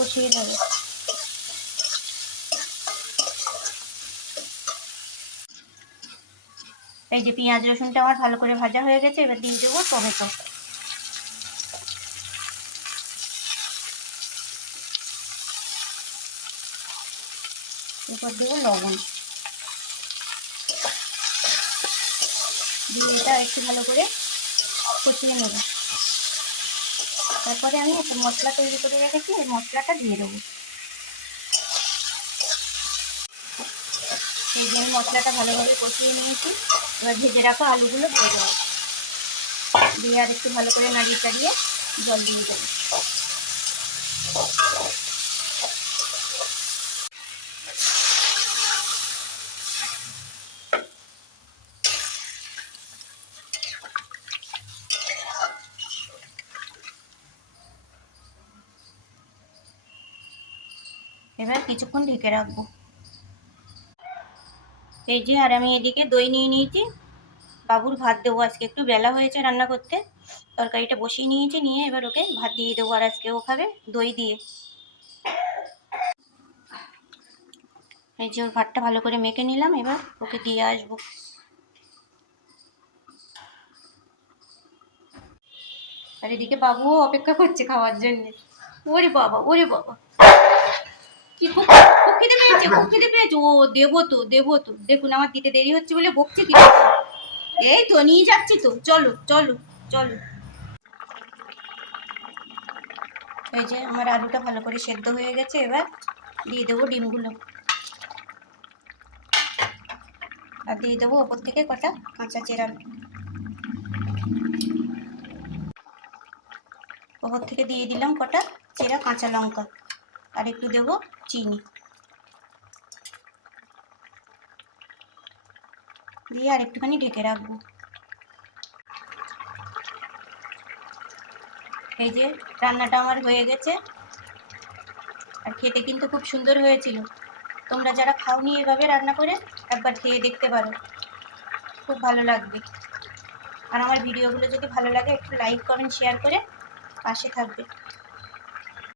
কষিয়ে দেবো। এই যে পেঁয়াজ রসুনটা আমার ভালো করে ভাজা হয়ে গেছে, এবার দিয়ে দেবো টমেটো। এরপর দেবো লবণ, দিয়ে এটা একটু ভালো করে কষিয়ে নেব। তারপরে আমি একটা মশলা তৈরি করে রেখেছি, এই মশলাটা দিয়ে দেবো। এই যে মশলাটা ভালোভাবে কষিয়ে নিয়েছি, এবার ভেজে রাখা আলুগুলো দিয়ে দেবো, দিয়ে আর একটু ভালো করে নাড়িয়ে চাড়িয়ে জল দিয়ে দেবো। এবার কিছুক্ষণ ঢেকে রাখবো। এই যে আর আমি এদিকে দই নিয়ে নিয়েছি, বাবুর ভাত দেবো আজকে, একটু বেলা হয়েছে রান্না করতে, তরকারিটা বসিয়ে নিয়েছি, নিয়ে এবার ওকে ভাত দিয়ে দেবো, আর আজকে ও খাবে দই দিয়ে। এই যে ওর ভাতটা ভালো করে মেখে নিলাম, এবার ওকে দিয়ে আসবো। আর এদিকে বাবুও অপেক্ষা করছে খাওয়ার জন্য। ওরে বাবা, ওরে বাবা, কি খুব খুব খিদে পেয়েছে, খুব খিদে পেয়েছে। ও দেবো তো, দেবো তো, দেখুন আমার দিতে দেরি হচ্ছে বলে বকছে কি। এই তো নিয়ে যাচ্ছি তো, চলো চলো চলো। এই যে আমার আলুটা ভালো করে সেদ্ধ হয়ে গেছে, এবার দিয়ে দেবো ডিমগুলো, আর দিয়ে দেবো ওপর থেকে কটা কাঁচা চেরা, ওপর থেকে দিয়ে দিলাম কটা চেরা কাঁচা লঙ্কা, আর একটু দেবো চিনি, দিয়ে আর একটুখানি ঢেকে রাখবো। এই যে রান্নাটা আমার হয়ে গেছে, আর খেতে কিন্তু খুব সুন্দর হয়েছিল। তোমরা যারা খাওনি এভাবে রান্না করে একবার খেয়ে দেখতে পারো, খুব ভালো লাগবে। আর আমার ভিডিওগুলো যদি ভালো লাগে একটু লাইক কমেন্ট শেয়ার করে পাশে থাকবে।